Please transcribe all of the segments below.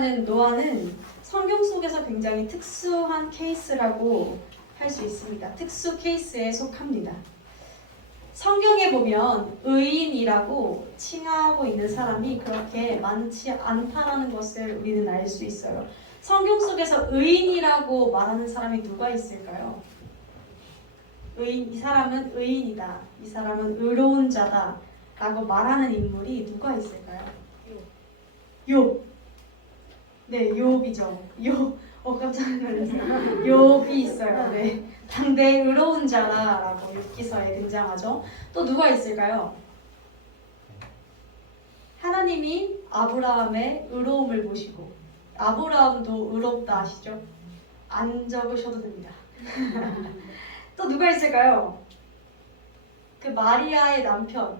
보면은 노아는 성경 속에서 굉장히 특수한 케이스라고 할 수 있습니다. 특수 케이스에 속합니다. 성경에 보면 의인이라고 칭하고 있는 사람이 그렇게 많지 않다라는 것을 우리는 알 수 있어요. 성경 속에서 의인이라고 말하는 사람이 누가 있을까요? 이 사람은 의인이다. 이 사람은 의로운 자다. 라고 말하는 인물이 누가 있을까요? 욥. 네, 욥이죠. 깜짝 놀랐어요. 욥이 있어요. 네. 당대의 의로운 자라라고 욥기서에 등장하죠. 또 누가 있을까요? 하나님이 아브라함의 의로움을 보시고, 아브라함도 의롭다 아시죠? 안 적으셔도 됩니다. 또 누가 있을까요? 그 마리아의 남편,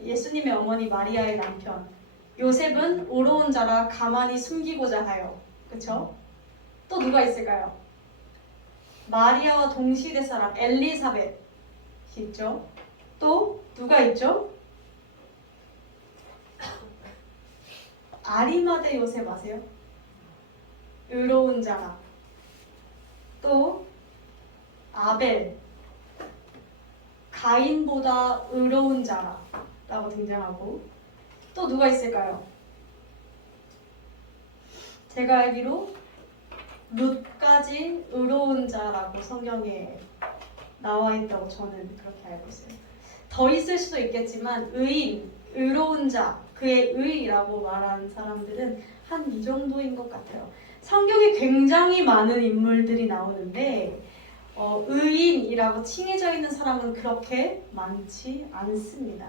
예수님의 어머니 마리아의 남편 요셉은 의로운 자라 가만히 숨기고자 하여. 그쵸? 또 누가 있을까요? 마리아와 동시대 사람 엘리사벳 있죠? 또 누가 있죠? 아리마대 요셉 아세요? 의로운 자라. 또 아벨, 가인보다 의로운 자라 라고 등장하고, 또 누가 있을까요? 제가 알기로 룻까지 의로운 자라고 성경에 나와 있다고 저는 그렇게 알고 있어요. 더 있을 수도 있겠지만 의인, 의로운 자, 그의 의라고 말한 사람들은 한 이 정도인 것 같아요. 성경에 굉장히 많은 인물들이 나오는데 의인이라고 칭해져 있는 사람은 그렇게 많지 않습니다.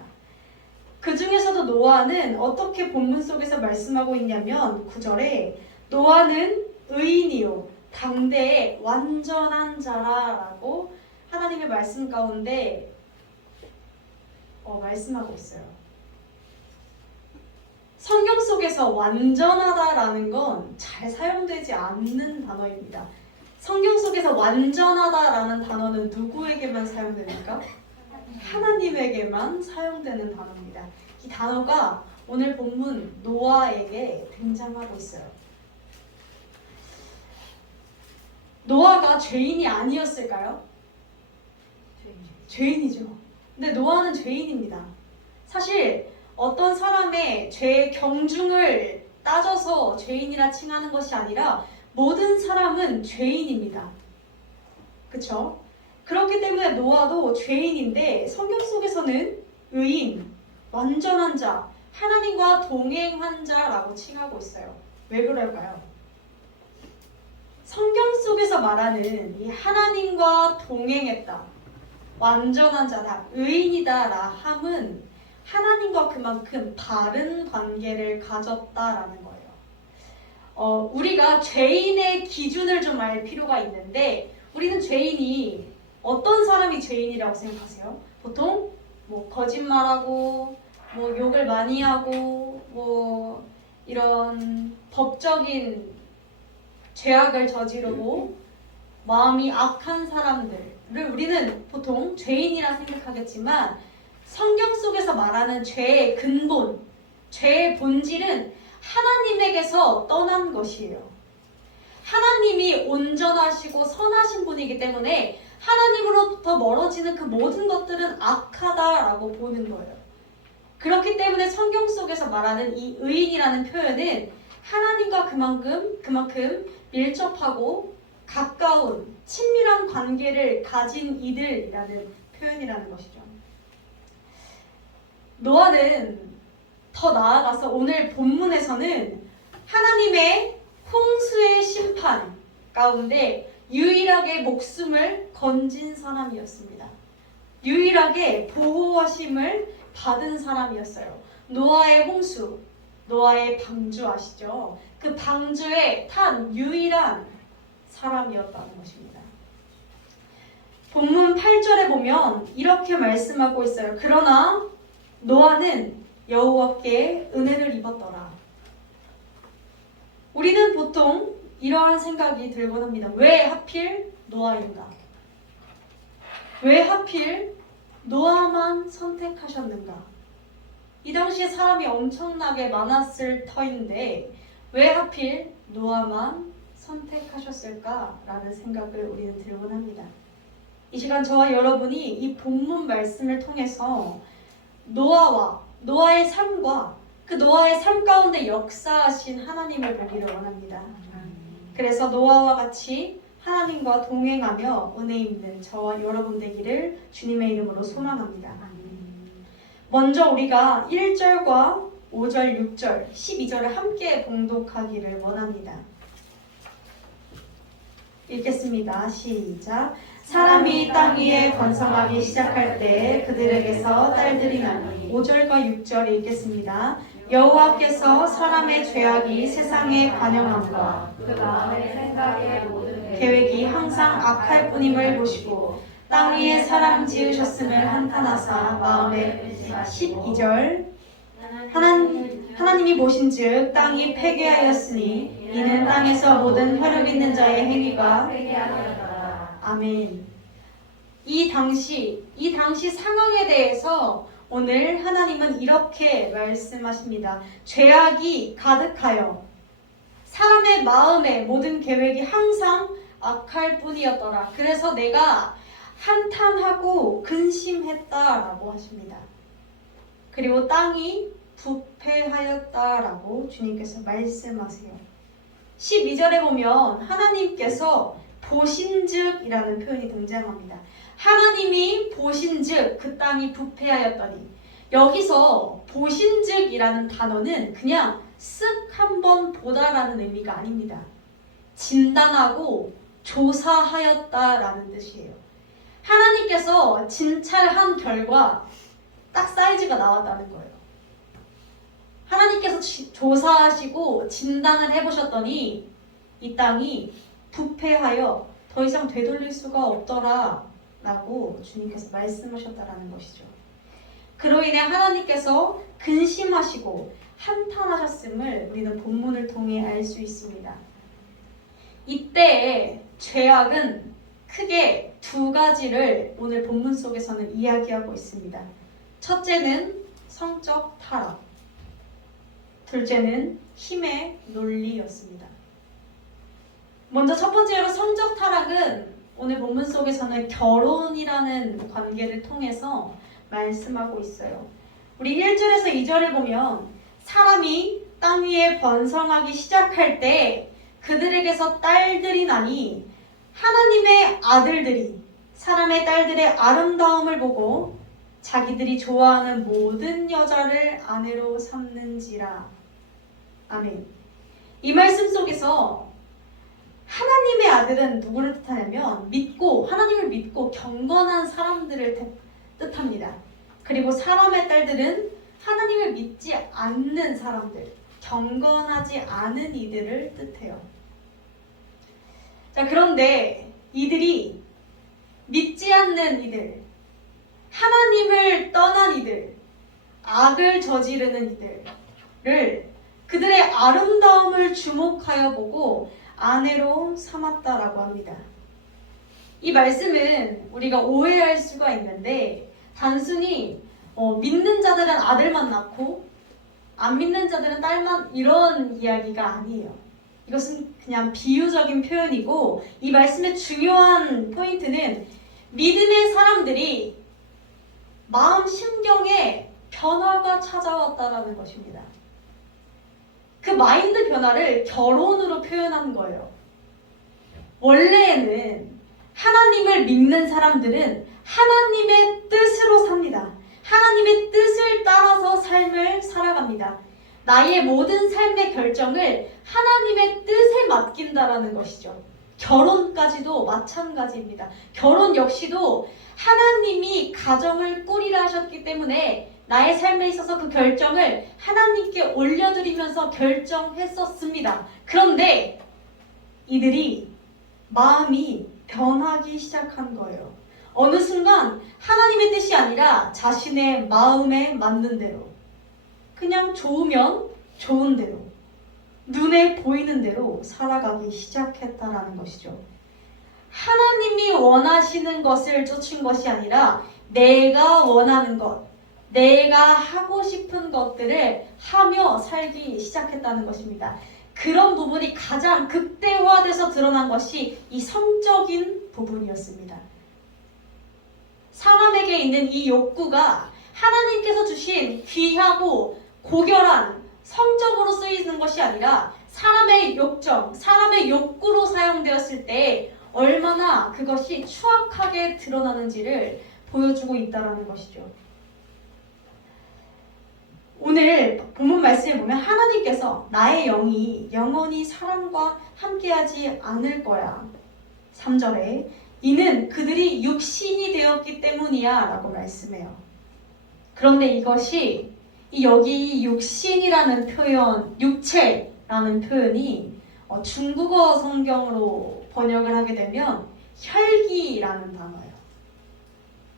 그 중에서도 노아는 어떻게 본문 속에서 말씀하고 있냐면 9절에 노아는 의인이요 당대의 완전한 자라라고 하나님의 말씀 가운데 말씀하고 있어요. 성경 속에서 완전하다라는 건 잘 사용되지 않는 단어입니다. 성경 속에서 완전하다라는 단어는 누구에게만 사용됩니까? 하나님에게만 사용되는 단어입니다. 이 단어가 오늘 본문 노아에게 등장하고 있어요. 노아가 죄인이 아니었을까요? 죄인이죠. 근데 노아는 죄인입니다. 사실 어떤 사람의 죄의 경중을 따져서 죄인이라 칭하는 것이 아니라 모든 사람은 죄인입니다. 그쵸? 그렇기 때문에 노아도 죄인인데 성경 속에서는 의인, 완전한 자, 하나님과 동행한 자라고 칭하고 있어요. 왜 그럴까요? 성경 속에서 말하는 이 하나님과 동행했다, 완전한 자다, 의인이다라 함은 하나님과 그만큼 바른 관계를 가졌다라는 거예요. 우리가 죄인의 기준을 좀 알 필요가 있는데 우리는 죄인이 어떤 사람이 죄인이라고 생각하세요? 보통 거짓말하고 욕을 많이 하고 이런 법적인 죄악을 저지르고 마음이 악한 사람들을 우리는 보통 죄인이라 생각하겠지만 성경 속에서 말하는 죄의 근본, 죄의 본질은 하나님에게서 떠난 것이에요. 하나님이 온전하시고 선하신 분이기 때문에 하나님으로부터 멀어지는 그 모든 것들은 악하다라고 보는 거예요. 그렇기 때문에 성경 속에서 말하는 이 의인이라는 표현은 하나님과 그만큼 밀접하고 가까운 친밀한 관계를 가진 이들이라는 표현이라는 것이죠. 노아는 더 나아가서 오늘 본문에서는 하나님의 홍수의 심판 가운데 유일하게 목숨을 건진 사람이었습니다. 유일하게 보호하심을 받은 사람이었어요. 노아의 홍수, 노아의 방주 아시죠? 그 방주에 탄 유일한 사람이었다는 것입니다. 본문 8절에 보면 이렇게 말씀하고 있어요. 그러나 노아는 여호와께 은혜를 입었더라. 우리는 보통 이러한 생각이 들곤 합니다. 왜 하필 노아인가? 왜 하필 노아만 선택하셨는가? 이 당시에 사람이 엄청나게 많았을 터인데 왜 하필 노아만 선택하셨을까라는 생각을 우리는 들곤 합니다. 이 시간 저와 여러분이 이 본문 말씀을 통해서 노아의 삶과 그 노아의 삶 가운데 역사하신 하나님을 보기를 원합니다. 그래서 노아와 같이 하나님과 동행하며 은혜 있는 저와 여러분 되기를 주님의 이름으로 소망합니다. 먼저 우리가 1절과 5절, 6절, 12절을 함께 봉독하기를 원합니다. 읽겠습니다. 시작. 사람이 땅 위에 번성하기 시작할 때 그들에게서 딸들이 나니. 5절과 6절 읽겠습니다. 여호와께서 사람의 죄악이 세상에 관영함과 그 마음의 생각의 모든 계획이 항상 악할 뿐임을 보시고 땅 위에 사람 지으셨음을 한탄하사 마음에. 12절 하나님이 보신즉 땅이 패괴하였으니 이는 땅에서 모든 혈육 있는 자의 행위가. 아멘. 이 당시 상황에 대해서 오늘 하나님은 이렇게 말씀하십니다. 죄악이 가득하여 사람의 마음의 모든 계획이 항상 악할 뿐이었더라. 그래서 내가 한탄하고 근심했다라고 하십니다. 그리고 땅이 부패하였다라고 주님께서 말씀하세요. 12절에 보면 하나님께서 보신즉이라는 표현이 등장합니다. 하나님이 보신즉 그 땅이 부패하였더니, 여기서 보신즉이라는 단어는 그냥 쓱 한번 보다라는 의미가 아닙니다. 진단하고 조사하였다라는 뜻이에요. 하나님께서 진찰한 결과 딱 사이즈가 나왔다는 거예요. 하나님께서 조사하시고 진단을 해보셨더니 이 땅이 부패하여 더 이상 되돌릴 수가 없더라 라고 주님께서 말씀하셨다라는 것이죠. 그로 인해 하나님께서 근심하시고 한탄하셨음을 우리는 본문을 통해 알 수 있습니다. 이때의 죄악은 크게 두 가지를 오늘 본문 속에서는 이야기하고 있습니다. 첫째는 성적 타락, 둘째는 힘의 논리였습니다. 먼저 첫 번째로 성적 타락은 오늘 본문 속에서는 결혼이라는 관계를 통해서 말씀하고 있어요. 우리 1절에서 2절을 보면 사람이 땅 위에 번성하기 시작할 때 그들에게서 딸들이 나니 하나님의 아들들이 사람의 딸들의 아름다움을 보고 자기들이 좋아하는 모든 여자를 아내로 삼는지라. 아멘. 이 말씀 속에서 하나님의 아들은 누구를 뜻하냐면 하나님을 믿고 경건한 사람들을 뜻합니다. 그리고 사람의 딸들은 하나님을 믿지 않는 사람들, 경건하지 않은 이들을 뜻해요. 자, 그런데 이들이 믿지 않는 이들, 하나님을 떠난 이들, 악을 저지르는 이들을 그들의 아름다움을 주목하여 보고 아내로 삼았다라고 합니다. 이 말씀은 우리가 오해할 수가 있는데 단순히 믿는 자들은 아들만 낳고 안 믿는 자들은 딸만, 이런 이야기가 아니에요. 이것은 그냥 비유적인 표현이고, 이 말씀의 중요한 포인트는 믿음의 사람들이 마음 심경에 변화가 찾아왔다라는 것입니다. 그 마인드 변화를 결혼으로 표현한 거예요. 원래는 하나님을 믿는 사람들은 하나님의 뜻으로 삽니다. 하나님의 뜻을 따라서 삶을 살아갑니다. 나의 모든 삶의 결정을 하나님의 뜻에 맡긴다라는 것이죠. 결혼까지도 마찬가지입니다. 결혼 역시도 하나님이 가정을 꾸리라 하셨기 때문에 나의 삶에 있어서 그 결정을 하나님께 올려드리면서 결정했었습니다. 그런데 이들이 마음이 변하기 시작한 거예요. 어느 순간 하나님의 뜻이 아니라 자신의 마음에 맞는 대로, 그냥 좋으면 좋은 대로, 눈에 보이는 대로 살아가기 시작했다라는 것이죠. 하나님이 원하시는 것을 쫓은 것이 아니라 내가 원하는 것, 내가 하고 싶은 것들을 하며 살기 시작했다는 것입니다. 그런 부분이 가장 극대화돼서 드러난 것이 이 성적인 부분이었습니다. 사람에게 있는 이 욕구가 하나님께서 주신 귀하고 고결한 성적으로 쓰이는 것이 아니라 사람의 욕정, 사람의 욕구로 사용되었을 때 얼마나 그것이 추악하게 드러나는지를 보여주고 있다는 것이죠. 오늘 본문 말씀에 보면 하나님께서 나의 영이 영원히 사람과 함께하지 않을 거야. 3절에 이는 그들이 육신이 되었기 때문이야 라고 말씀해요. 그런데 이것이 여기 육신이라는 표현, 육체라는 표현이 중국어 성경으로 번역을 하게 되면 혈기라는 단어예요.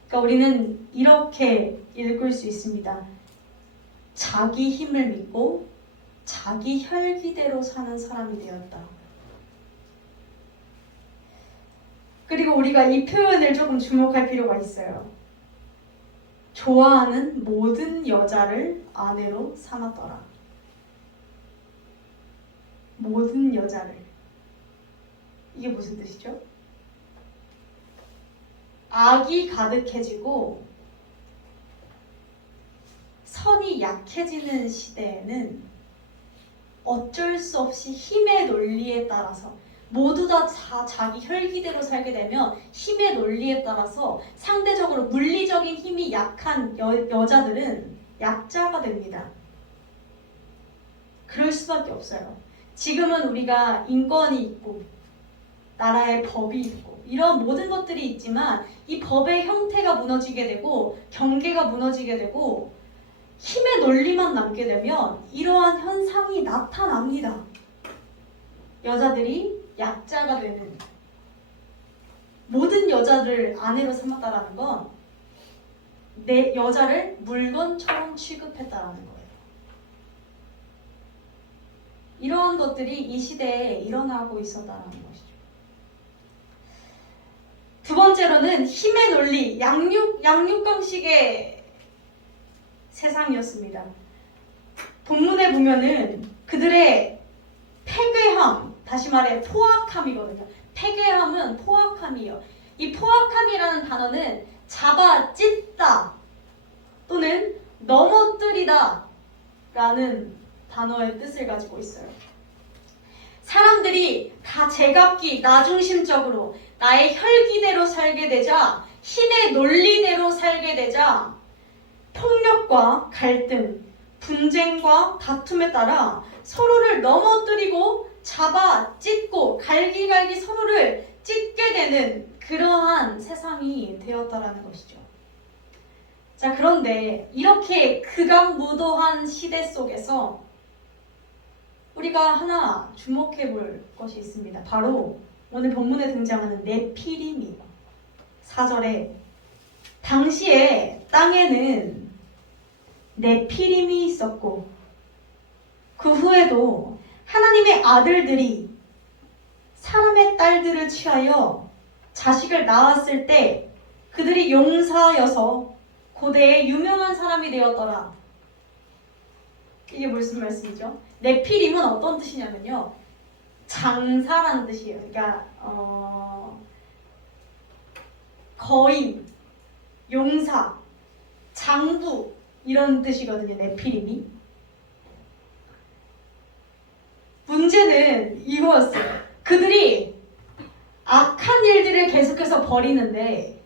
그러니까 우리는 이렇게 읽을 수 있습니다. 자기 힘을 믿고 자기 혈기대로 사는 사람이 되었다. 그리고 우리가 이 표현을 조금 주목할 필요가 있어요. 좋아하는 모든 여자를 아내로 삼았더라. 모든 여자를. 이게 무슨 뜻이죠? 악이 가득해지고 선이 약해지는 시대에는 어쩔 수 없이 힘의 논리에 따라서 모두 다 자기 혈기대로 살게 되면 힘의 논리에 따라서 상대적으로 물리적인 힘이 약한 여자들은 약자가 됩니다. 그럴 수밖에 없어요. 지금은 우리가 인권이 있고 나라의 법이 있고 이런 모든 것들이 있지만 이 법의 형태가 무너지게 되고 경계가 무너지게 되고 힘의 논리만 남게 되면 이러한 현상이 나타납니다. 여자들이 약자가 되는, 모든 여자를 아내로 삼았다라는 건 내 여자를 물건처럼 취급했다라는 거예요. 이러한 것들이 이 시대에 일어나고 있었다는 것이죠. 두 번째로는 힘의 논리, 양육강식의 세상이었습니다. 본문에 보면은 그들의 패괴함, 다시 말해 포악함이거든요. 패괴함은 포악함이에요. 이 포악함이라는 단어는 잡아 찢다 또는 넘어뜨리다 라는 단어의 뜻을 가지고 있어요. 사람들이 다 제각기 나중심적으로 나의 혈기대로 살게 되자, 힘의 논리대로 살게 되자 폭력과 갈등, 분쟁과 다툼에 따라 서로를 넘어뜨리고 잡아 찢고 갈기갈기 서로를 찢게 되는 그러한 세상이 되었다라는 것이죠. 자, 그런데 이렇게 극악무도한 시대 속에서 우리가 하나 주목해 볼 것이 있습니다. 바로 오늘 본문에 등장하는 네피림이에요. 4절에 당시에 땅에는 네피림이 있었고 그 후에도 하나님의 아들들이 사람의 딸들을 취하여 자식을 낳았을 때 그들이 용사여서 고대에 유명한 사람이 되었더라. 이게 무슨 말씀이죠? 네피림은 어떤 뜻이냐면요, 장사라는 뜻이에요. 그러니까 거인, 용사, 장부 이런 뜻이거든요. 네피림이. 문제는 이거였어요. 그들이 악한 일들을 계속해서 벌이는데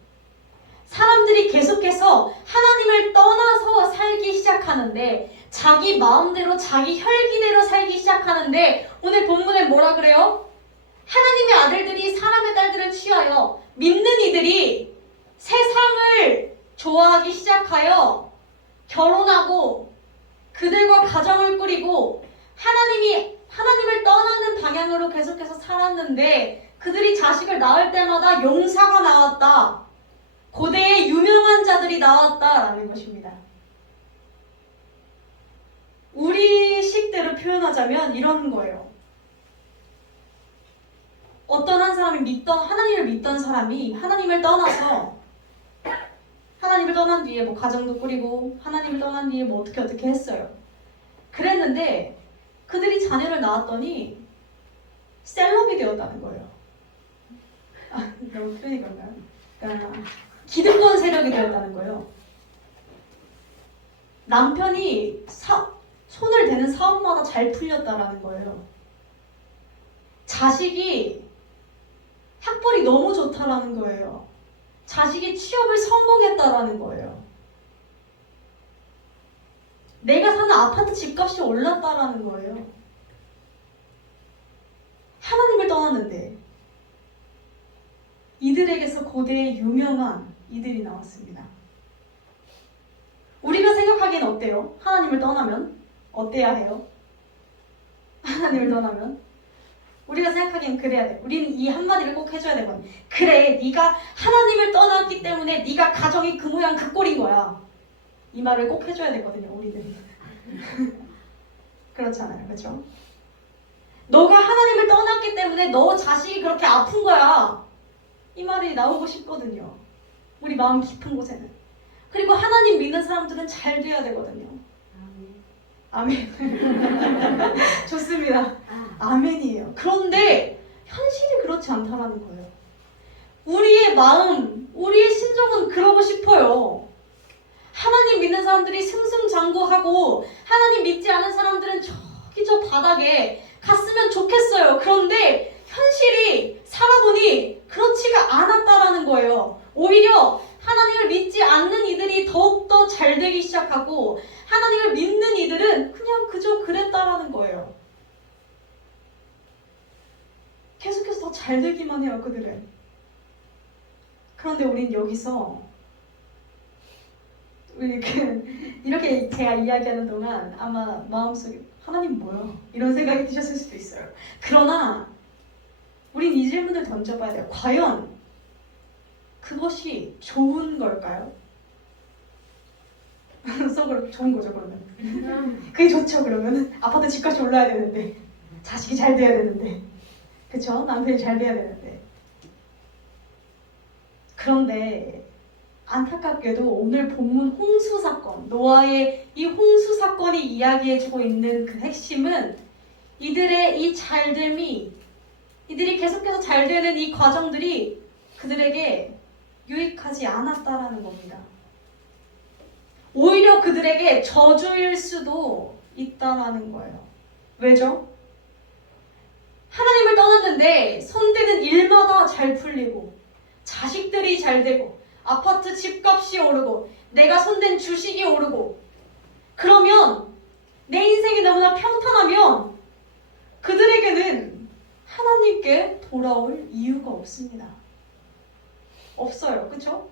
사람들이 계속해서 하나님을 떠나서 살기 시작하는데 자기 마음대로 자기 혈기대로 살기 시작하는데 오늘 본문에 뭐라 그래요? 하나님의 아들들이 사람의 딸들을 취하여 믿는 이들이 세상을 좋아하기 시작하여 결혼하고 그들과 가정을 꾸리고 하나님을 떠나는 방향으로 계속해서 살았는데 그들이 자식을 낳을 때마다 용사가 나왔다. 고대의 유명한 자들이 나왔다라는 것입니다. 우리 식대로 표현하자면 이런 거예요. 어떤 한 사람이 하나님을 믿던 사람이 하나님을 떠나서 하나님을 떠난 뒤에 뭐 가정도 꾸리고 하나님을 떠난 뒤에 뭐 어떻게 했어요. 그랬는데 그들이 자녀를 낳았더니 셀럽이 되었다는 거예요. 너무 표현이 그런가요? 그러니까 기득권 세력이 되었다는 거예요. 남편이 손을 대는 사업마다 잘 풀렸다라는 거예요. 자식이 학벌이 너무 좋다라는 거예요. 자식이 취업을 성공했다라는 거예요. 내가 사는 아파트 집값이 올랐다라는 거예요. 하나님을 떠났는데 이들에게서 고대의 유명한 이들이 나왔습니다. 우리가 생각하기엔 어때요? 하나님을 떠나면 어때야 해요? 하나님을 떠나면 우리가 생각하기엔 그래야 돼. 우리는 이 한마디를 꼭 해줘야 되거든. 그래, 네가 하나님을 떠났기 때문에 네가 가정이 그 모양 그 꼴인 거야. 이 말을 꼭 해줘야 되거든요, 우리는. 그렇잖아요, 그렇죠? 너가 하나님을 떠났기 때문에 너 자식이 그렇게 아픈 거야. 이 말이 나오고 싶거든요. 우리 마음 깊은 곳에는. 그리고 하나님 믿는 사람들은 잘 돼야 되거든요. 아멘. 좋습니다. 아멘이에요. 그런데 현실이 그렇지 않다라는 거예요. 우리의 마음, 우리의 심정은 그러고 싶어요. 하나님 믿는 사람들이 승승장구하고 하나님 믿지 않은 사람들은 저기 저 바닥에 갔으면 좋겠어요. 그런데 현실이 살아보니 그렇지가 않았다라는 거예요. 오히려 하나님을 믿지 않는 이들이 더욱더 잘 되기 시작하고 하나님을 믿는 이들은 그냥 그저 그랬다라는 거예요. 계속해서 더 잘 되기만 해요, 그들은. 그런데 우린 여기서 이렇게 제가 이야기하는 동안 아마 마음속에 하나님 뭐야? 이런 생각이 드셨을 수도 있어요. 그러나 우린 이 질문을 던져봐야 돼요. 과연 그것이 좋은 걸까요? 속으로 좋은 거죠, 그러면. 그게 좋죠, 그러면. 아파트 집값이 올라야 되는데, 자식이 잘 돼야 되는데, 그쵸? 남편이 잘 돼야 되는데. 그런데 안타깝게도 오늘 본문 홍수 사건, 노아의 이 홍수 사건이 이야기해주고 있는 그 핵심은 이들의 이 잘됨이, 이들이 계속해서 잘 되는 이 과정들이 그들에게 유익하지 않았다라는 겁니다. 오히려 그들에게 저주일 수도 있다라는 거예요. 왜죠? 하나님을 떠났는데 손대는 일마다 잘 풀리고 자식들이 잘 되고 아파트 집값이 오르고 내가 손댄 주식이 오르고 그러면 내 인생이 너무나 평탄하면 그들에게는 하나님께 돌아올 이유가 없습니다. 없어요. 그쵸?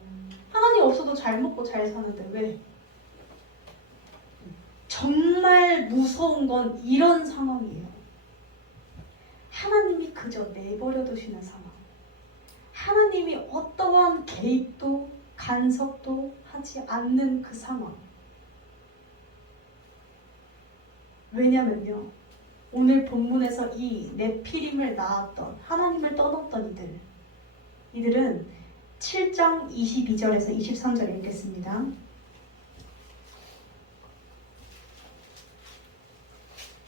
하나님 없어도 잘 먹고 잘 사는데 왜? 정말 무서운 건 이런 상황이에요. 하나님이 그저 내버려 두시는 상황. 하나님이 어떠한 개입도 간섭도 하지 않는 그 상황. 왜냐면요. 오늘 본문에서 이 네피림을 낳았던 하나님을 떠났던 이들은 7장 22절에서 23절 읽겠습니다.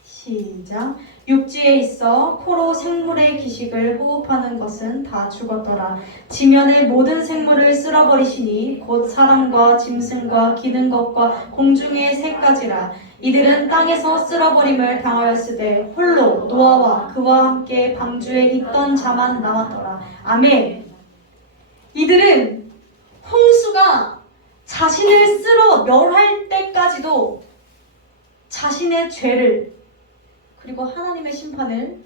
시작. 육지에 있어 코로 생물의 기식을 호흡하는 것은 다 죽었더라. 지면의 모든 생물을 쓸어버리시니 곧 사람과 짐승과 기는 것과 공중의 새까지라. 이들은 땅에서 쓸어버림을 당하였으되 홀로 노아와 그와 함께 방주에 있던 자만 남았더라. 아멘. 이들은 홍수가 자신을 쓸어 멸할 때까지도 자신의 죄를 그리고 하나님의 심판을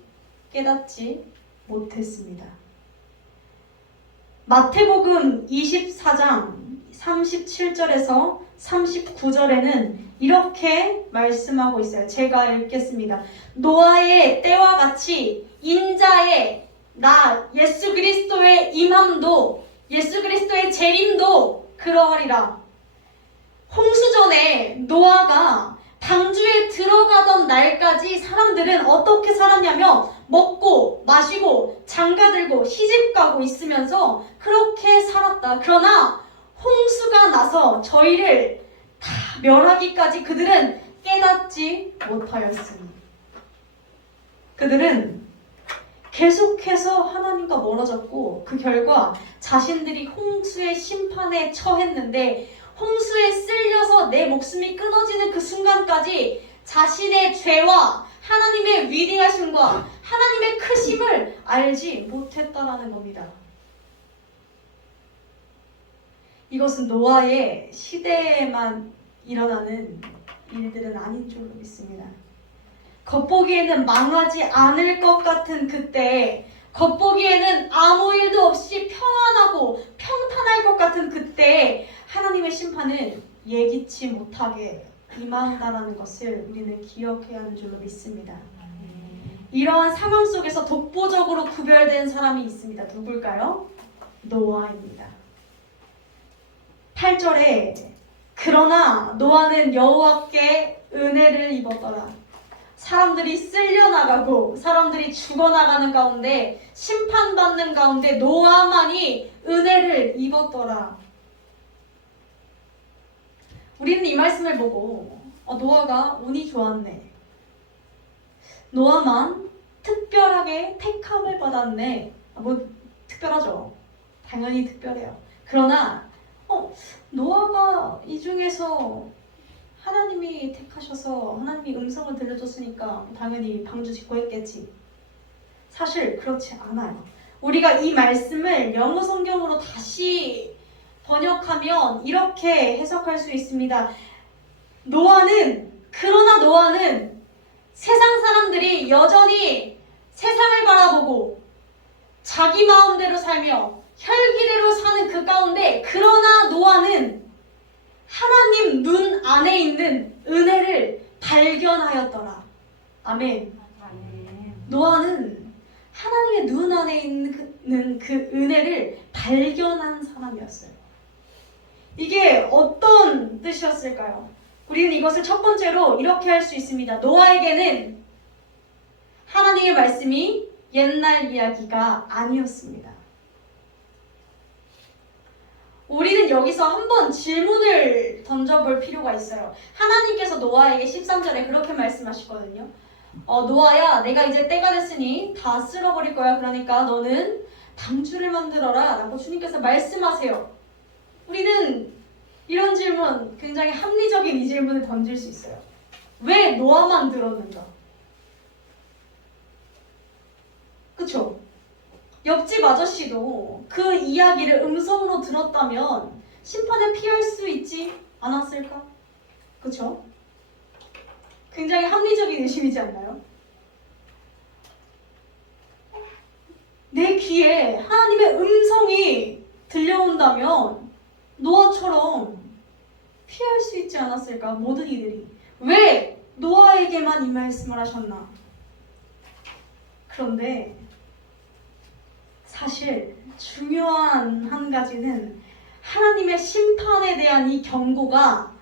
깨닫지 못했습니다. 마태복음 24장 37절에서 39절에는 이렇게 말씀하고 있어요. 제가 읽겠습니다. 노아의 때와 같이 인자의 나 예수 그리스도의 임함도 예수 그리스도의 재림도 그러하리라. 홍수 전에 노아가 방주에 들어가던 날까지 사람들은 어떻게 살았냐면 먹고 마시고 장가들고 시집가고 있으면서 그렇게 살았다. 그러나 홍수가 나서 저희를 다 멸하기까지 그들은 깨닫지 못하였으니 그들은 계속해서 하나님과 멀어졌고 그 결과 자신들이 홍수의 심판에 처했는데 홍수에 쓸려서 내 목숨이 끊어지는 그 순간까지 자신의 죄와 하나님의 위대하심과 하나님의 크심을 알지 못했다라는 겁니다. 이것은 노아의 시대에만 일어나는 일들은 아닌 줄로 믿습니다. 겉보기에는 망하지 않을 것 같은 그때, 겉보기에는 아무 일도 없이 평안하고 평탄할 것 같은 그때 하나님의 심판은 예기치 못하게 임한다는 것을 우리는 기억해야 하는 줄로 믿습니다. 이러한 상황 속에서 독보적으로 구별된 사람이 있습니다. 누굴까요? 노아입니다. 8절에 그러나 노아는 여호와께 은혜를 입었더라. 사람들이 쓸려나가고 사람들이 죽어나가는 가운데 심판받는 가운데 노아만이 은혜를 입었더라. 우리는 이 말씀을 보고 노아가 운이 좋았네. 노아만 특별하게 택함을 받았네. 특별하죠. 당연히 특별해요. 그러나 노아가 이 중에서 하나님이 택하셔서 하나님이 음성을 들려줬으니까 당연히 방주 짓고 했겠지. 사실 그렇지 않아요. 우리가 이 말씀을 영어 성경으로 다시 번역하면 이렇게 해석할 수 있습니다. 그러나 노아는 세상 사람들이 여전히 세상을 바라보고 자기 마음대로 살며 혈기대로 사는 그 가운데 그러나 노아는 하나님 눈 안에 있는 은혜를 발견하였더라. 아멘. 노아는 하나님의 눈 안에 있는 그 은혜를 발견한 사람이었어요. 이게 어떤 뜻이었을까요? 우리는 이것을 첫 번째로 이렇게 할 수 있습니다. 노아에게는 하나님의 말씀이 옛날 이야기가 아니었습니다. 우리는 여기서 한번 질문을 던져볼 필요가 있어요. 하나님께서 노아에게 13절에 그렇게 말씀하시거든요. 노아야, 내가 이제 때가 됐으니 다 쓸어버릴 거야. 그러니까 너는 방주를 만들어라 라고 주님께서 말씀하세요. 우리는 이런 질문, 굉장히 합리적인 이 질문을 던질 수 있어요. 왜 노아만 들었는가? 그쵸? 옆집 아저씨도 그 이야기를 음성으로 들었다면 심판을 피할 수 있지 않았을까? 그쵸? 굉장히 합리적인 의심이지 않나요? 내 귀에 하나님의 음성이 들려온다면 노아처럼 피할 수 있지 않았을까? 모든 이들이. 왜 노아에게만 이 말씀을 하셨나? 그런데 사실 중요한 한 가지는 하나님의 심판에 대한 이 경고가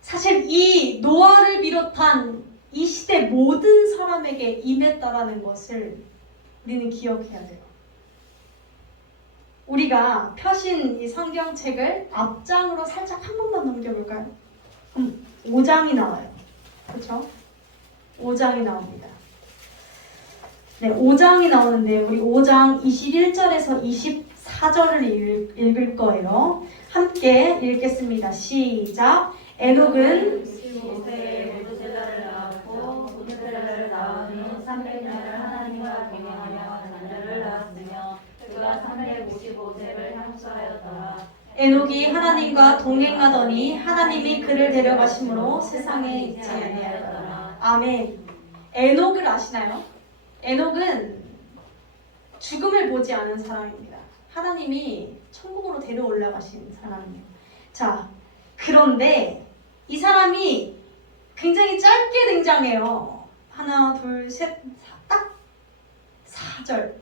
사실 이 노아를 비롯한 이 시대 모든 사람에게 임했다라는 것을 우리는 기억해야 돼요. 우리가 펴신 이 성경책을 앞장으로 살짝 한 번만 넘겨볼까요? 5장이 나와요. 그렇죠? 5장이 나옵니다. 네, 5장이 나오는데 우리 5장 21절에서 24절을 읽을 거예요. 함께 읽겠습니다. 시작. 에녹은 65세에 무두셀라를 낳았고 무두셀라를 낳은 후 300년을 하나님과 동행하며 자녀를 낳았으며 그가 355세를 향수하였더라. 에녹이 하나님과 동행하더니 하나님이 그를 데려가심으로 세상에 있지 아니하였더라. 아멘. 에녹을 아시나요? 에녹은 죽음을 보지 않은 사람입니다. 하나님이 천국으로 데려 올라가신 사람이에요. 자, 그런데 이 사람이 굉장히 짧게 등장해요. 하나, 둘, 셋, 딱 4절.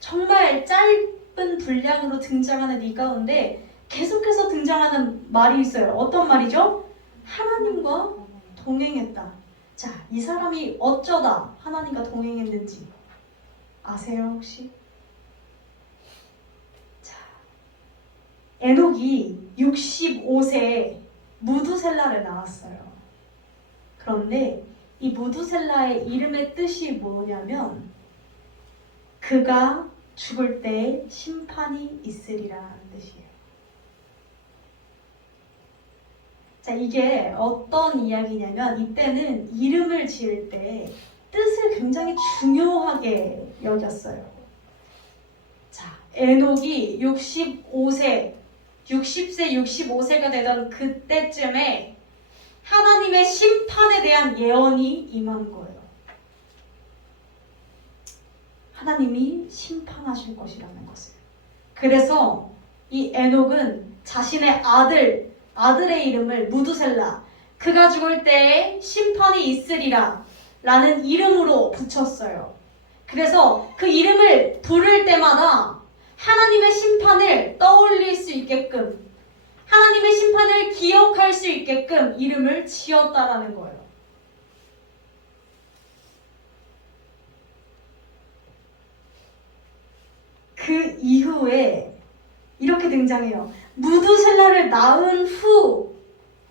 정말 짧은 분량으로 등장하는 이 가운데 계속해서 등장하는 말이 있어요. 어떤 말이죠? 하나님과 동행했다. 자, 이 사람이 어쩌다 하나님과 동행했는지 아세요, 혹시? 자, 에녹이 65세에 무두셀라를 낳았어요. 그런데 이 무두셀라의 이름의 뜻이 뭐냐면 그가 죽을 때 심판이 있으리라는 뜻이에요. 자, 이게 어떤 이야기냐면 이때는 이름을 지을 때 뜻을 굉장히 중요하게 여겼어요. 자, 에녹이 60세, 65세가 되던 그때쯤에 하나님의 심판에 대한 예언이 임한 거예요. 하나님이 심판하실 것이라는 것을. 그래서 이 에녹은 자신의 아들의 이름을 무두셀라, 그가 죽을 때에 심판이 있으리라 라는 이름으로 붙였어요. 그래서 그 이름을 부를 때마다 하나님의 심판을 떠올릴 수 있게끔, 하나님의 심판을 기억할 수 있게끔 이름을 지었다라는 거예요. 그 이후에 이렇게 등장해요. 무두셀라를 낳은 후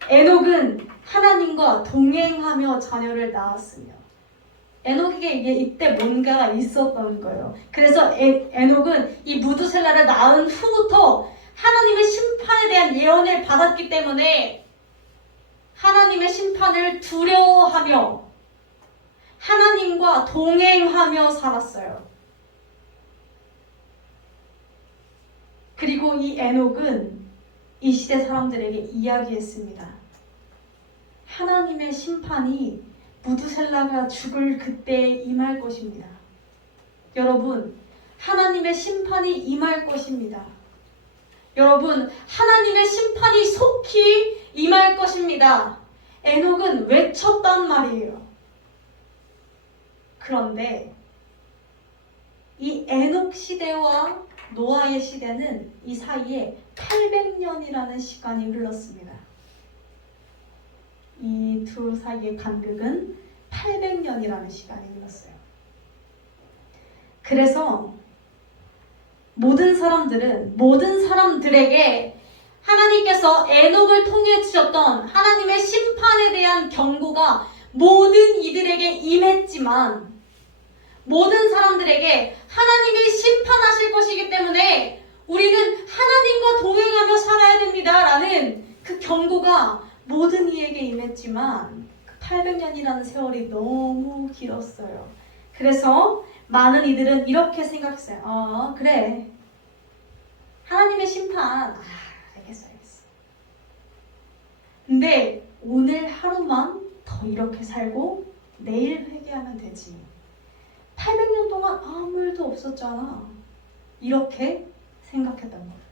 에녹은 하나님과 동행하며 자녀를 낳았으며, 에녹에게 이때 뭔가 있었던 거예요. 그래서 에녹은 이 무두셀라를 낳은 후부터 하나님의 심판에 대한 예언을 받았기 때문에 하나님의 심판을 두려워하며 하나님과 동행하며 살았어요. 그리고 이 에녹은 이 시대 사람들에게 이야기했습니다. 하나님의 심판이 무두셀라가 죽을 그때에 임할 것입니다. 여러분, 하나님의 심판이 임할 것입니다. 여러분, 하나님의 심판이 속히 임할 것입니다. 에녹은 외쳤단 말이에요. 그런데 이 에녹 시대와 노아의 시대는 이 사이에 800년이라는 시간이 흘렀습니다. 이 두 사이의 간극은 800년이라는 시간이 흘렀어요. 그래서 모든 사람들에게 하나님께서 에녹을 통해 주셨던 하나님의 심판에 대한 경고가 모든 이들에게 임했지만, 모든 사람들에게 하나님이 심판하실 것이기 때문에 우리는 하나님과 동행하며 살아야 됩니다라는 그 경고가 모든 이에게 임했지만 800년이라는 세월이 너무 길었어요. 그래서 많은 이들은 이렇게 생각했어요. 그래, 하나님의 심판, 알겠어. 근데 오늘 하루만 더 이렇게 살고 내일 회개하면 되지. 800년 동안 아무 일도 없었잖아. 이렇게 생각했던 거예요.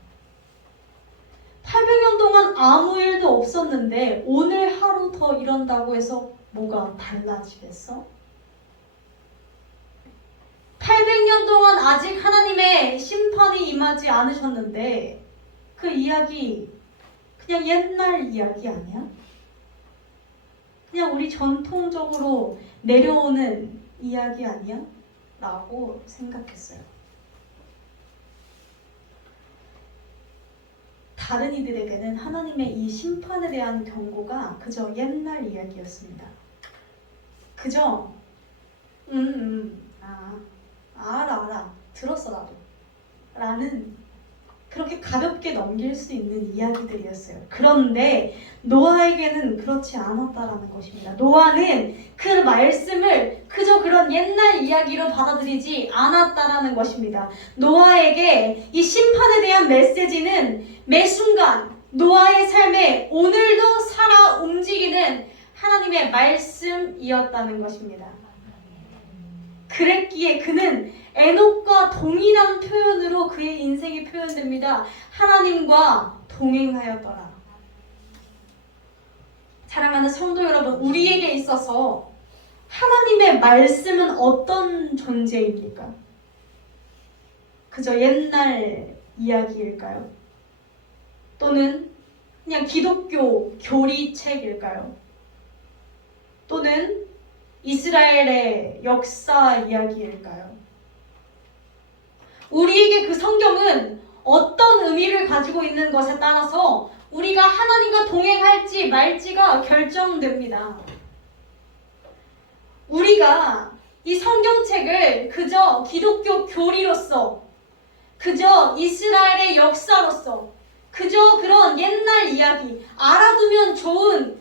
800년 동안 아무 일도 없었는데 오늘 하루 더 이런다고 해서 뭐가 달라지겠어? 800년 동안 아직 하나님의 심판이 임하지 않으셨는데 그 이야기 그냥 옛날 이야기 아니야? 그냥 우리 전통적으로 내려오는 이야기 아니야? 라고 생각했어요. 다른 이들에게는 하나님의 이 심판에 대한 경고가 그저 옛날 이야기였습니다. 그저 알아 들었어 나도 라는 그렇게 가볍게 넘길 수 있는 이야기들이었어요. 그런데 노아에게는 그렇지 않았다라는 것입니다. 노아는 그 말씀을 그저 그런 옛날 이야기로 받아들이지 않았다라는 것입니다. 노아에게 이 심판에 대한 메시지는 매 순간 노아의 삶에 오늘도 살아 움직이는 하나님의 말씀이었다는 것입니다. 그랬기에 그는 에녹과 동일한 표현으로 그의 인생이 표현됩니다. 하나님과 동행하였더라. 사랑하는 성도 여러분, 우리에게 있어서 하나님의 말씀은 어떤 존재입니까? 그저 옛날 이야기일까요? 또는 그냥 기독교 교리책일까요? 또는 이스라엘의 역사 이야기일까요? 우리에게 그 성경은 어떤 의미를 가지고 있는 것에 따라서 우리가 하나님과 동행할지 말지가 결정됩니다. 우리가 이 성경책을 그저 기독교 교리로서, 그저 이스라엘의 역사로서, 그저 그런 옛날 이야기, 알아두면 좋은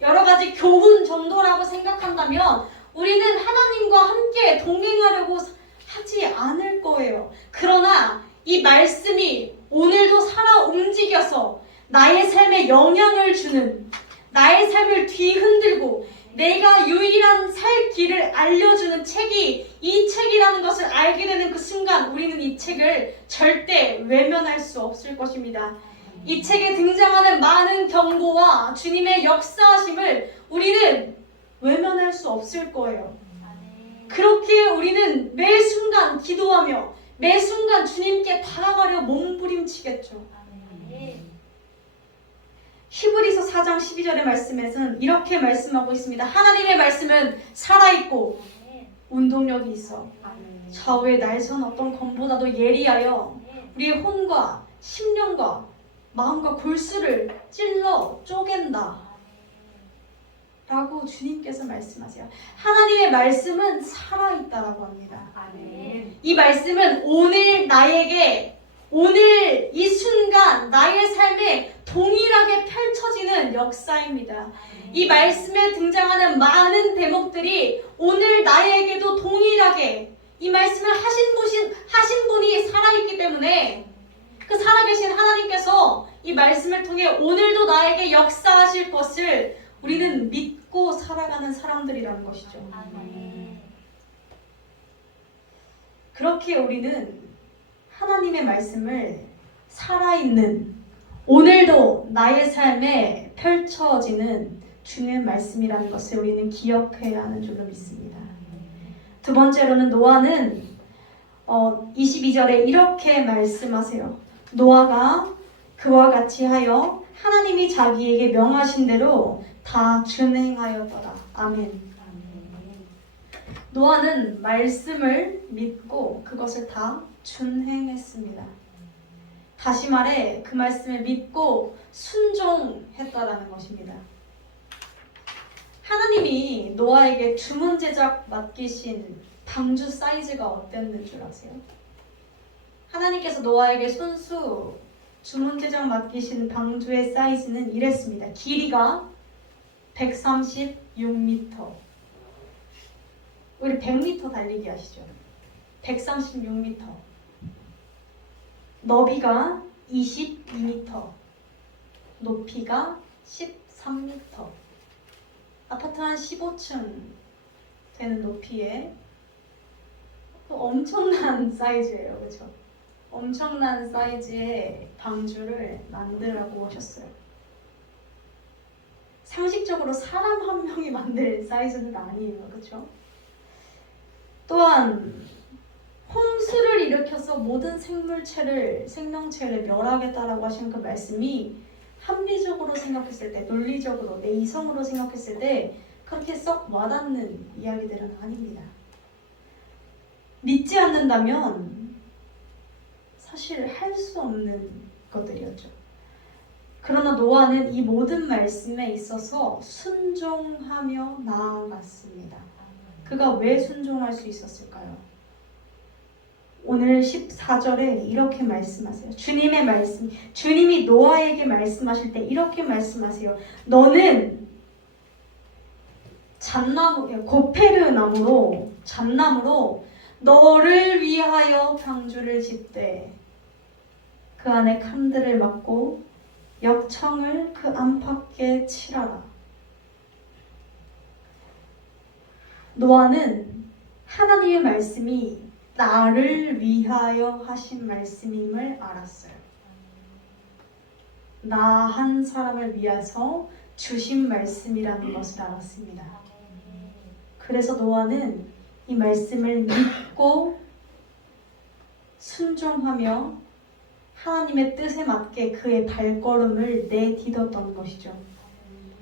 여러 가지 교훈 정도라고 생각한다면 우리는 하나님과 함께 동행하려고 하지 않을 거예요. 그러나 이 말씀이 오늘도 살아 움직여서 나의 삶에 영향을 주는, 나의 삶을 뒤흔들고 내가 유일한 살 길을 알려주는 책이 이 책이라는 것을 알게 되는 그 순간 우리는 이 책을 절대 외면할 수 없을 것입니다. 이 책에 등장하는 많은 경고와 주님의 역사하심을 우리는 외면할 수 없을 거예요. 그렇게 우리는 매 순간 기도하며 매 순간 주님께 다가가려 몸부림치겠죠. 히브리서 4장 12절의 말씀에서는 이렇게 말씀하고 있습니다. 하나님의 말씀은 살아있고 운동력이 있어 좌우의 날선 어떤 검보다도 예리하여 우리의 혼과 심령과 마음과 골수를 찔러 쪼갠다 라고 주님께서 말씀하세요. 하나님의 말씀은 살아있다라고 합니다. 이 말씀은 오늘 나에게, 오늘 이 순간 나의 삶에 동일하게 펼쳐지는 역사입니다. 이 말씀에 등장하는 많은 대목들이 오늘 나에게도 동일하게 이 말씀을 하신 분이 살아있기 때문에 그 살아계신 하나님께서 이 말씀을 통해 오늘도 나에게 역사하실 것을 우리는 믿고 살아가는 사람들이라는 것이죠. 그렇게 우리는 하나님의 말씀을 살아있는, 오늘도 나의 삶에 펼쳐지는 주님의 말씀이라는 것을 우리는 기억해야 하는 줄로 믿습니다. 두 번째로는 노아는 22절에 이렇게 말씀하세요. 노아가 그와 같이 하여 하나님이 자기에게 명하신 대로 다 준행하였더라. 아멘. 노아는 말씀을 믿고 그것을 다 준행했습니다. 다시 말해 그 말씀을 믿고 순종했다라는 것입니다. 하나님이 노아에게 주문 제작 맡기신 방주 사이즈가 어땠는 줄 아세요? 하나님께서 노아에게 손수 주문 제작 맡기신 방주의 사이즈는 이랬습니다. 길이가 136m. 우리 100m 달리기 아시죠? 136m. 너비가 22m. 높이가 13m. 아파트 한 15층 되는 높이에 엄청난 사이즈예요. 그렇죠? 엄청난 사이즈의 방주를 만들라고 하셨어요. 상식적으로 사람 한 명이 만들 사이즈는 아니에요. 그렇죠? 또한 홍수를 일으켜서 모든 생명체를 멸하겠다라고 하신 그 말씀이 합리적으로 생각했을 때, 논리적으로, 내 이성으로 생각했을 때 그렇게 썩 와닿는 이야기들은 아닙니다. 믿지 않는다면 사실 할 수 없는 것들이었죠. 그러나 노아는 이 모든 말씀에 있어서 순종하며 나아갔습니다. 그가 왜 순종할 수 있었을까요? 오늘 14절에 이렇게 말씀하세요. 주님의 말씀, 주님이 노아에게 말씀하실 때 이렇게 말씀하세요. 너는 고페르 나무로, 잣나무로 너를 위하여 방주를 짓되 그 안에 칸들을 막고 역청을 그 안팎에 칠하라. 노아는 하나님의 말씀이 나를 위하여 하신 말씀임을 알았어요. 나 한 사람을 위해서 주신 말씀이라는 것을 알았습니다. 그래서 노아는 이 말씀을 믿고 순종하며 하나님의 뜻에 맞게 그의 발걸음을 내딛었던 것이죠.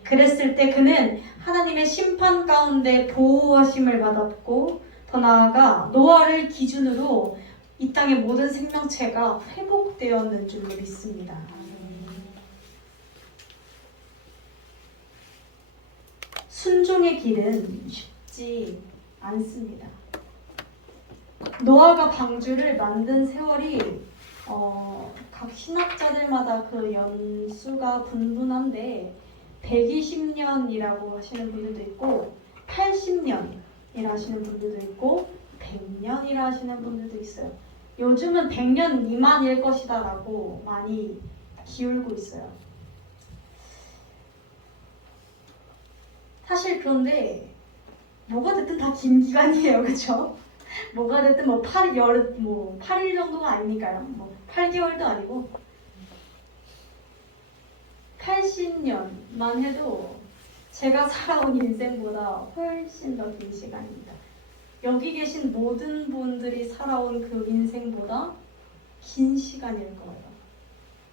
그랬을 때 그는 하나님의 심판 가운데 보호하심을 받았고, 더 나아가 노아를 기준으로 이 땅의 모든 생명체가 회복되었는 줄로 믿습니다. 순종의 길은 쉽지 같지 않습니다. 노아가 방주를 만든 세월이 각 신학자들마다 그 연수가 분분한데 120년이라고 하시는 분들도 있고 80년이라 하시는 분들도 있고 100년이라 하시는 분들도 있어요. 요즘은 100년 미만일 것이다 라고 많이 기울고 있어요. 사실 그런데 뭐가 됐든 다 긴 기간이에요. 그렇죠? 뭐가 됐든 뭐 8일 정도가 아니니까요. 뭐 8개월도 아니고 80년만 해도 제가 살아온 인생보다 훨씬 더 긴 시간입니다. 여기 계신 모든 분들이 살아온 그 인생보다 긴 시간일 거예요.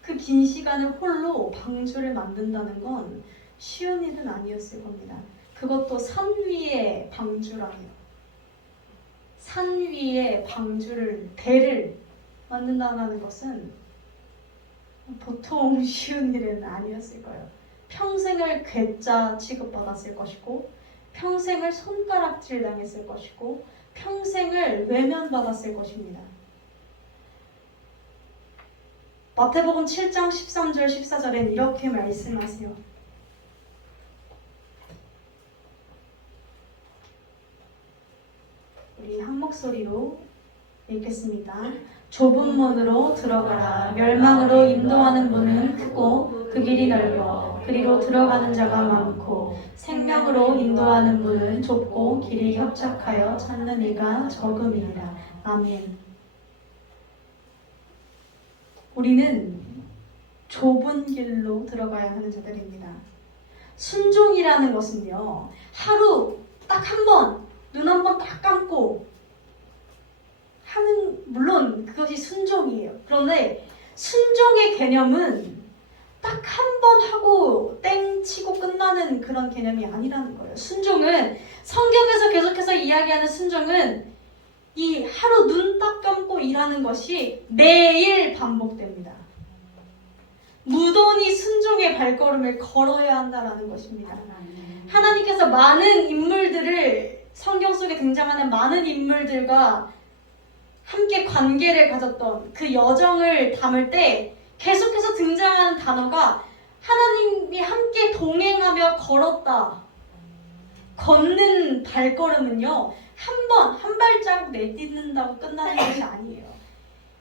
그 긴 시간을 홀로 방주를 만든다는 건 쉬운 일은 아니었을 겁니다. 그것도 산 위에 방주라며. 산 위에 배를 만든다는 것은 보통 쉬운 일은 아니었을 거예요. 평생을 괴짜 취급받았을 것이고, 평생을 손가락질 당했을 것이고, 평생을 외면받았을 것입니다. 마태복음 7장 13절 14절엔 이렇게 말씀하세요. 우리 한 목소리로 읽겠습니다. 좁은 문으로 들어가라. 멸망으로 인도하는 문은 크고 그 길이 넓어 그리로 들어가는 자가 많고 생명으로 인도하는 문은 좁고 길이 협착하여 찾는 이가 적음이니라. 아멘. 우리는 좁은 길로 들어가야 하는 자들입니다. 순종이라는 것은요, 하루 딱 한 번, 눈 한 번 딱 감고 하는, 물론 그것이 순종이에요. 그런데 순종의 개념은 딱 한 번 하고 땡 치고 끝나는 그런 개념이 아니라는 거예요. 순종은, 성경에서 계속해서 이야기하는 순종은 이 하루 눈 딱 감고 일하는 것이 매일 반복됩니다. 무던히 순종의 발걸음을 걸어야 한다는 것입니다. 하나님께서 많은 인물들을, 성경 속에 등장하는 많은 인물들과 함께 관계를 가졌던 그 여정을 담을 때 계속해서 등장하는 단어가 하나님이 함께 동행하며 걸었다. 걷는 발걸음은요, 한 발자국 내딛는다고 끝나는 것이 아니에요.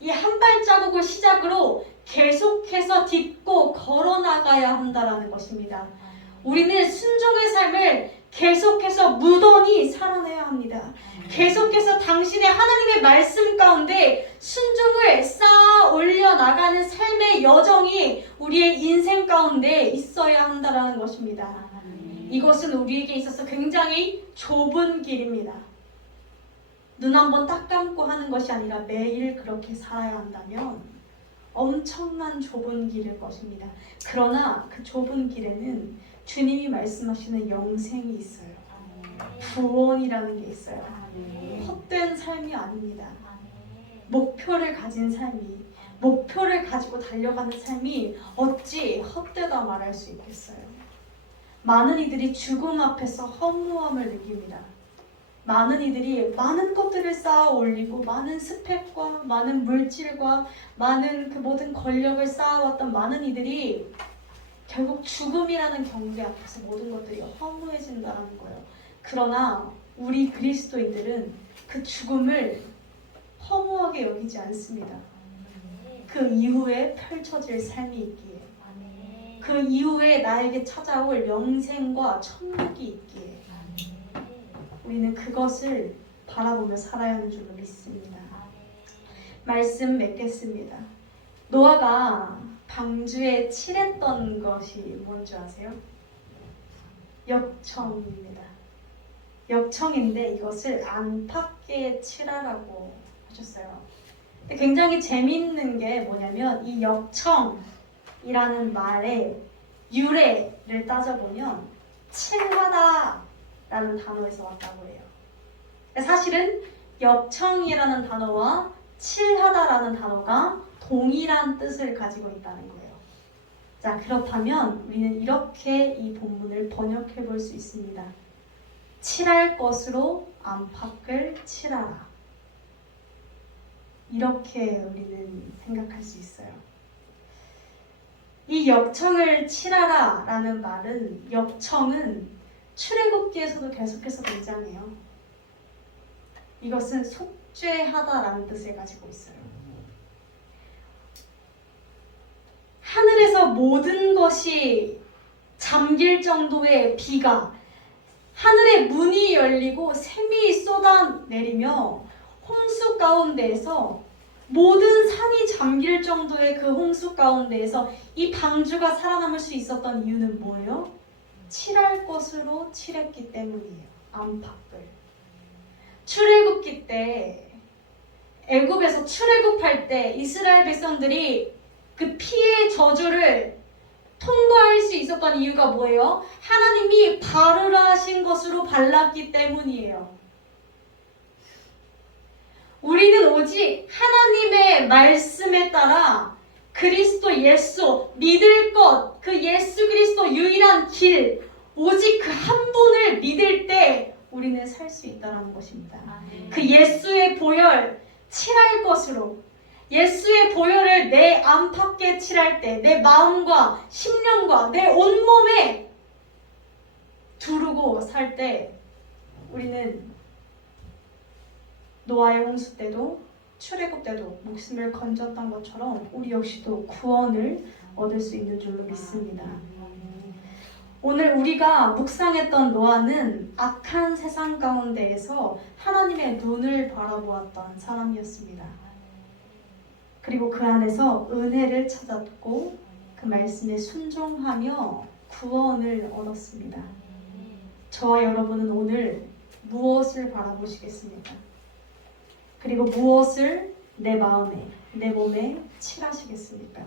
이 한 발자국을 시작으로 계속해서 딛고 걸어나가야 한다는 것입니다. 우리는 순종의 삶을 계속해서 무던히 살아내야 합니다. 계속해서 당신의 하나님의 말씀 가운데 순종을 쌓아 올려 나가는 삶의 여정이 우리의 인생 가운데 있어야 한다는 것입니다. 이것은 우리에게 있어서 굉장히 좁은 길입니다. 눈 한 번 딱 감고 하는 것이 아니라 매일 그렇게 살아야 한다면 엄청난 좁은 길일 것입니다. 그러나 그 좁은 길에는 주님이 말씀하시는 영생이 있어요. 구원이라는 게 있어요. 헛된 삶이 아닙니다. 목표를 가진 삶이, 목표를 가지고 달려가는 삶이 어찌 헛되다 말할 수 있겠어요. 많은 이들이 죽음 앞에서 허무함을 느낍니다. 많은 이들이 많은 것들을 쌓아 올리고 많은 스펙과 많은 물질과 많은 그 모든 권력을 쌓아왔던 많은 이들이 결국 죽음이라는 경계 앞에서 모든 것들이 허무해진다는 거예요. 그러나 우리 그리스도인들은 그 죽음을 허무하게 여기지 않습니다. 그 이후에 펼쳐질 삶이 있기에, 그 이후에 나에게 찾아올 영생과 천국이 있기에 우리는 그것을 바라보며 살아야 하는 줄로 믿습니다. 말씀 맺겠습니다. 노아가 방주에 칠했던 것이 뭔지 아세요? 역청입니다. 역청인데 이것을 안팎에 칠하라고 하셨어요. 굉장히 재미있는 게 뭐냐면 이 역청이라는 말의 유래를 따져보면 칠하다 라는 단어에서 왔다고 해요. 사실은 역청이라는 단어와 칠하다라는 단어가 동일한 뜻을 가지고 있다는 거예요. 자, 그렇다면 우리는 이렇게 이 본문을 번역해 볼 수 있습니다. 칠할 것으로 안팎을 칠하라. 이렇게 우리는 생각할 수 있어요. 이 역청을 칠하라 라는 말은, 역청은 출애굽기에서도 계속해서 등장해요. 이것은 속죄하다라는 뜻을 가지고 있어요. 하늘에서 모든 것이 잠길 정도의 비가, 하늘의 문이 열리고 샘이 쏟아내리며 홍수 가운데에서 모든 산이 잠길 정도의 그 홍수 가운데에서 이 방주가 살아남을 수 있었던 이유는 뭐예요? 칠할 것으로 칠했기 때문이에요. 안팎을. 출애굽기 때, 애굽에서 출애굽할 때 이스라엘 백성들이 그 피의 저주를 통과할 수 있었던 이유가 뭐예요? 하나님이 바르라 하신 것으로 발랐기 때문이에요. 우리는 오직 하나님의 말씀에 따라 그리스도 예수, 믿을 것, 그 예수 그리스도 유일한 길, 오직 그 한 분을 믿을 때 우리는 살 수 있다는 것입니다. 그 예수의 보혈, 칠할 것으로, 예수의 보혈을 내 안팎에 칠할 때, 내 마음과 심령과 내 온몸에 두르고 살 때 우리는 노아의 홍수 때도 출애굽 때도 목숨을 건졌던 것처럼 우리 역시도 구원을 얻을 수 있는 줄로 믿습니다. 오늘 우리가 묵상했던 노아는 악한 세상 가운데에서 하나님의 눈을 바라보았던 사람이었습니다. 그리고 그 안에서 은혜를 찾았고 그 말씀에 순종하며 구원을 얻었습니다. 저와 여러분은 오늘 무엇을 바라보시겠습니까? 그리고 무엇을 내 마음에, 내 몸에 칠하시겠습니까?